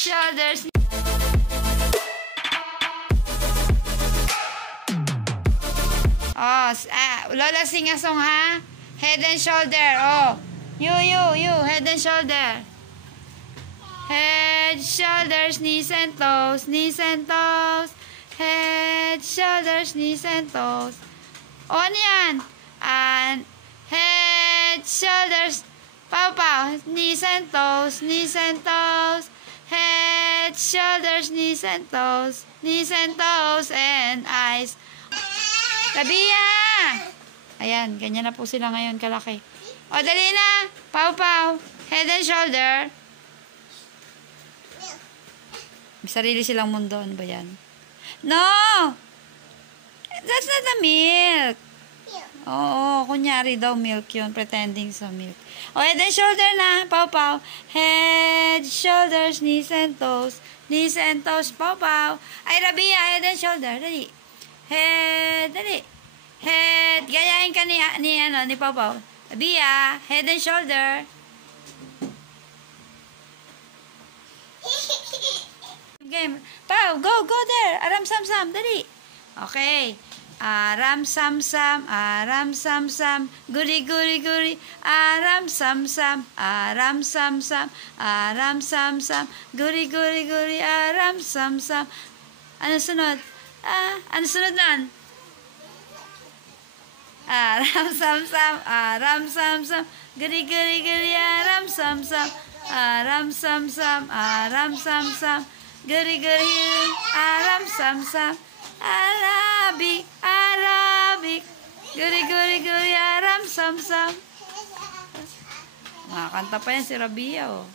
shoulders. Oh, Lola, sing a song, ha? Head and shoulder. Oh, you, head and shoulder. Head, shoulders, knees and toes, knees and toes. Head, shoulders, knees and toes. On yan. And head, shoulders, pow, knees and toes, knees and toes. Head, shoulders, knees and toes, and eyes. Rabia! Ayan, ganyan na po sila ngayon kalaki. O, dali na. Pow. Head and shoulder. May sarili silang mundo. Ano ba yan? No! That's not the milk. Oo, kunyari daw milk yun. Pretending sa milk. O, head and shoulder na. Pow. Head, shoulders, knees and toes. Knees and toes. Pow. Ay, Rabia, head and shoulder. Dali. Head, dali. Head. Gayahin ka ni Pow. Rabia, head and shoulder. Game. Pow, go there. Aram sam, dali. Okay. Aram sam, guri, aram sam, guri, aram sam. Ano sunod? Ano sunod nun? Aram sam, guri, aram sam, guri, aram sam. Arabic, guri, aram sam. Nakakanta pa yan si Rabia, oh.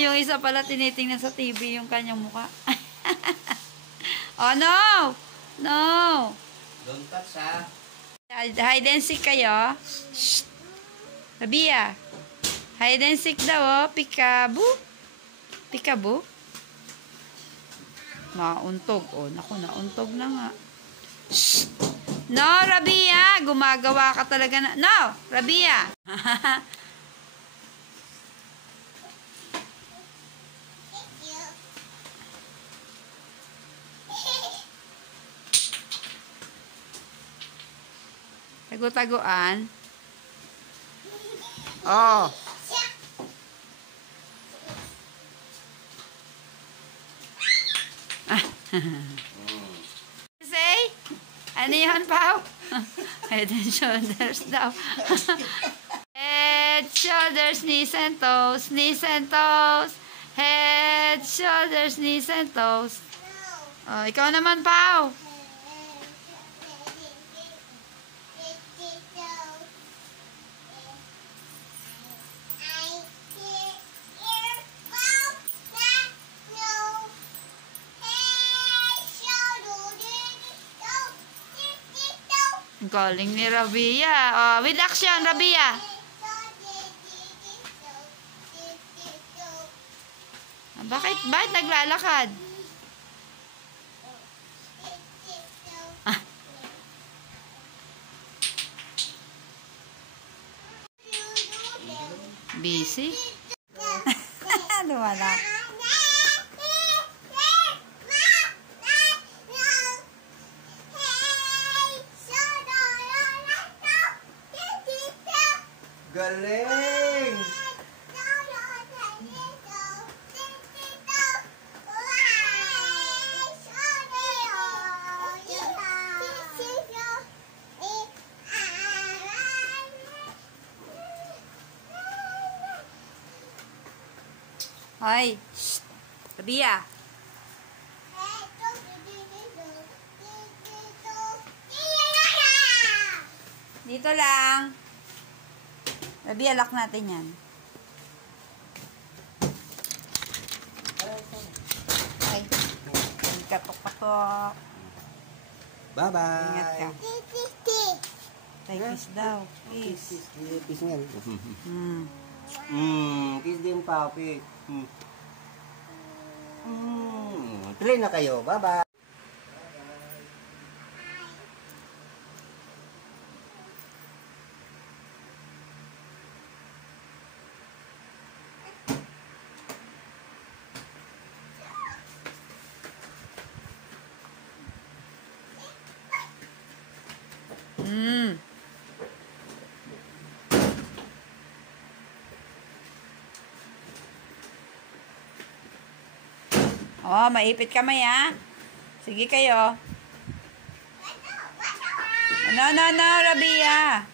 Yung isa pala tinitingnan sa TV yung kanyang mukha. Oh, no! Don't touch, ha? Hide and seek kayo. Shh. Rabia. Hide and seek daw, oh. Peekaboo. Nauntog. Oh, naku, nauntog na nga. Shh! No, Rabia! Gumagawa ka talaga na. No! Rabia! Tago-taguan. Oh! Say? Ano yun, Pao? Head and shoulders daw. Head, shoulders, knees and toes. Head, shoulders, knees and toes. Oh, ikaw naman, Pao. Galing ni Rabia. Oh, with action, Rabia. Bakit naglalakad? Busy? Wala. Galing! Hoy, shh. Rabia. Dito lang. Rabia, lock natin yan. Ay, katok-katok. Bye-bye. Ingat ka. Tay, kiss daw. Kiss. Kiss nga. Kiss din, papi. Tuloy na kayo. Bye-bye. Oh, maipit kamay, ha? Sige kayo. No, no, no, Rabia.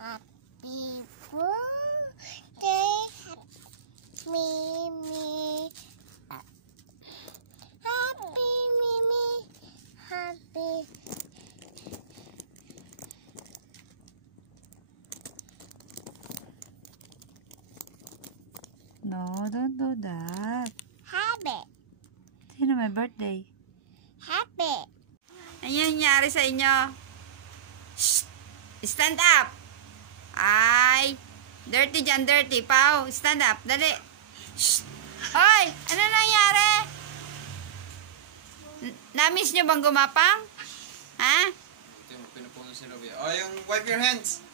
Happy birthday, Mimi. Happy Mimi. Happy. No, don't do that. Happy. Sino may birthday? Happy. Ano yung nangyari sa inyo? Shh! Stand up! Ay! Dirty dyan, dirty. Pau, stand up. Dali. Shh! Hoy! Ano nangyari? Namiss nyo bang gumapang? Ha? Pinupuno si Rabia. Oh, yung wipe your hands.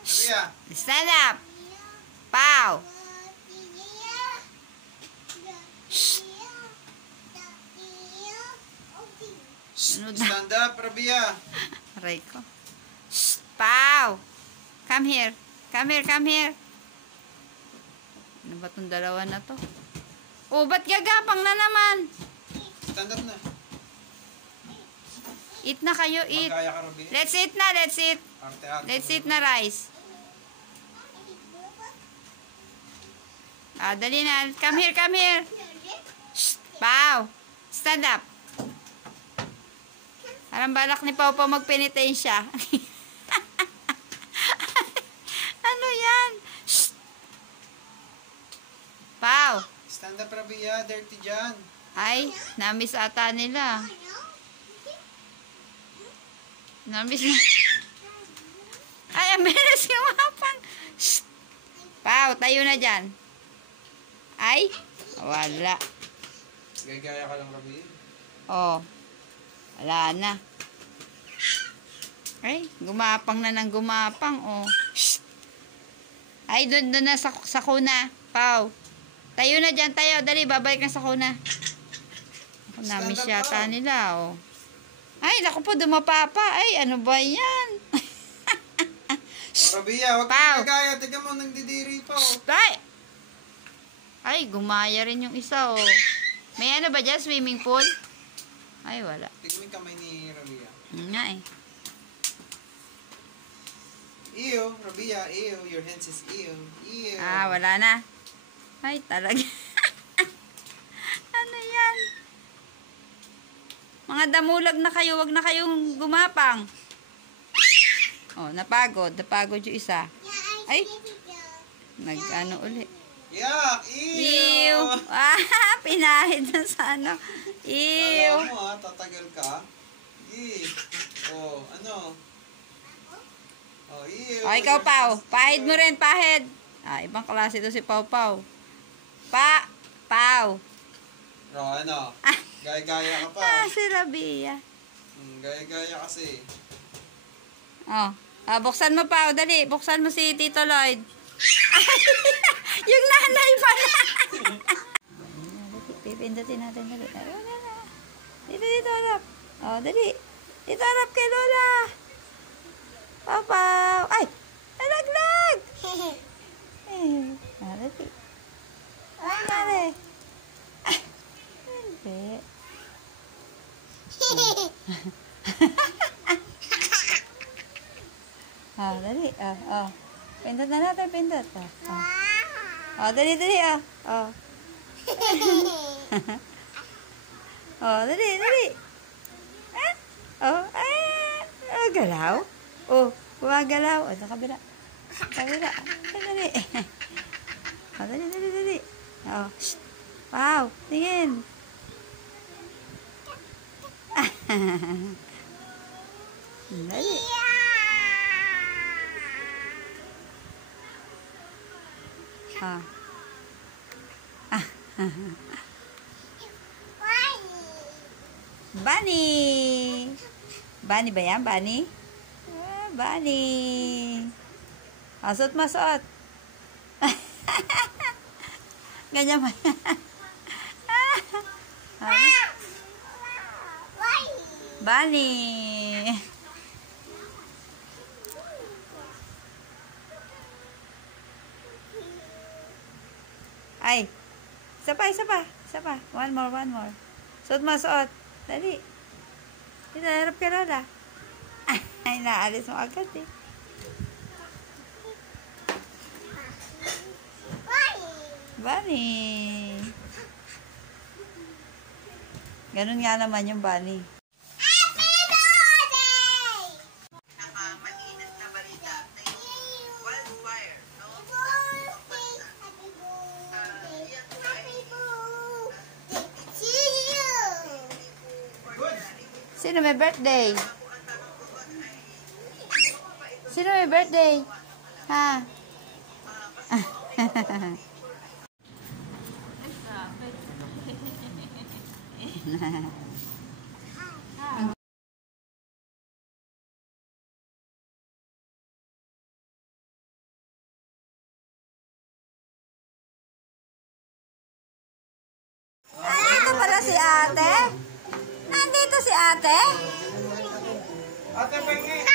Rabia. Stand up! Pau! Ano na? Stand up, Rabia. Aray ko. Shh! Pau! Come here. Come here, come here. Ano ba itong dalawa na to? Oh, ba't gagapang na naman? Stand up na. Eat na kayo, eat. Magkaya ka, Rabia. Let's eat na, let's eat. Arte-arte. Let's eat na rice. Ah, dali na. Come here, come here. Shh! Pau! Stand up. Parang balak ni Pau pa magpenitensya. Ano yan? Shh! Pau! Stand up, Rabia. Dirty dyan. Ay, namiss ata nila. Namiss na. Ay, ang bilis kumapang. Shh! Pau, tayo na dyan. Ay, wala. Gaya ka lang, Rabia. Oh, wala na. Ay, gumapang na ng gumapang. Oh. Shh! Ay, doon na sa kuna. Pau. Tayo na dyan, tayo. Dali, babalik na sa kuna. Ako, namiss Stand up, yata Pau. nila, oh. Ay, naku po, dumapa pa. Ay, ano ba yan? Oh, Rabia, wag Pau. kang gagaya. Tignan mo, nagdidiri pa, oh. Ay! Ay, gumaya rin yung isa, oh. May ano ba dyan? Swimming pool? Ay, wala. Tignan mo yung kamay ni Rabia. Nga eh. Ew, Rabia, ew. Your hands is ew. Ew. Ah, wala na. Ay, talaga. Ano yan? Mga damulag na kayo, wag na kayong gumapang. Oh, napagod. Napagod yung isa. Ay, nag-ano uli. Yuck, Ew! ew. Ah, pinahid na sa ano. Ew! Alam mo, tatagal ka. Ew. Oh, ano? Oh, ew. O, ikaw, Pau. Pahid mo rin, pahid. Ah, ibang klase to si Pau Pau. Pau. Oh, ano? Ah. Gaya-gaya ka pa. Ah, si Rabia. Gaya-gaya kasi. Oh. Ah, buksan mo, Pau. Dali. Buksan mo si Tito Lloyd. Yung nanay pala. Pipindutin natin. Dali. Dito, harap. Oh, dali. Dito, harap kay Lola. Pau. Ay! Nalaglag! Dali. Ay, nari. Hindi. Dali. Pindot na natin, pindot. Dali. Dali. Galaw. Gumagalaw. Sa kabila. Dali. Dali. Shh. Wow, tingin. Dali. Bunny. Bunny ba yan? Bunny? Bunny. Suot. Ganyan ba yan? Bunny. Ay. Isa pa, isa pa. Isa pa. One more, one more. Suot mo, suot. Dali. Hinaharap ka Lola. Ay, naalis mo agad eh. Bunny. Ganun nga naman yung bunny. Happy birthday! Mainit na balita na yung wildfire, no? Happy birthday! Happy birthday! See you! Sino may birthday? Sino may birthday? Ha? Nandito pala si ate? Nandito si ate? Ate, pengi!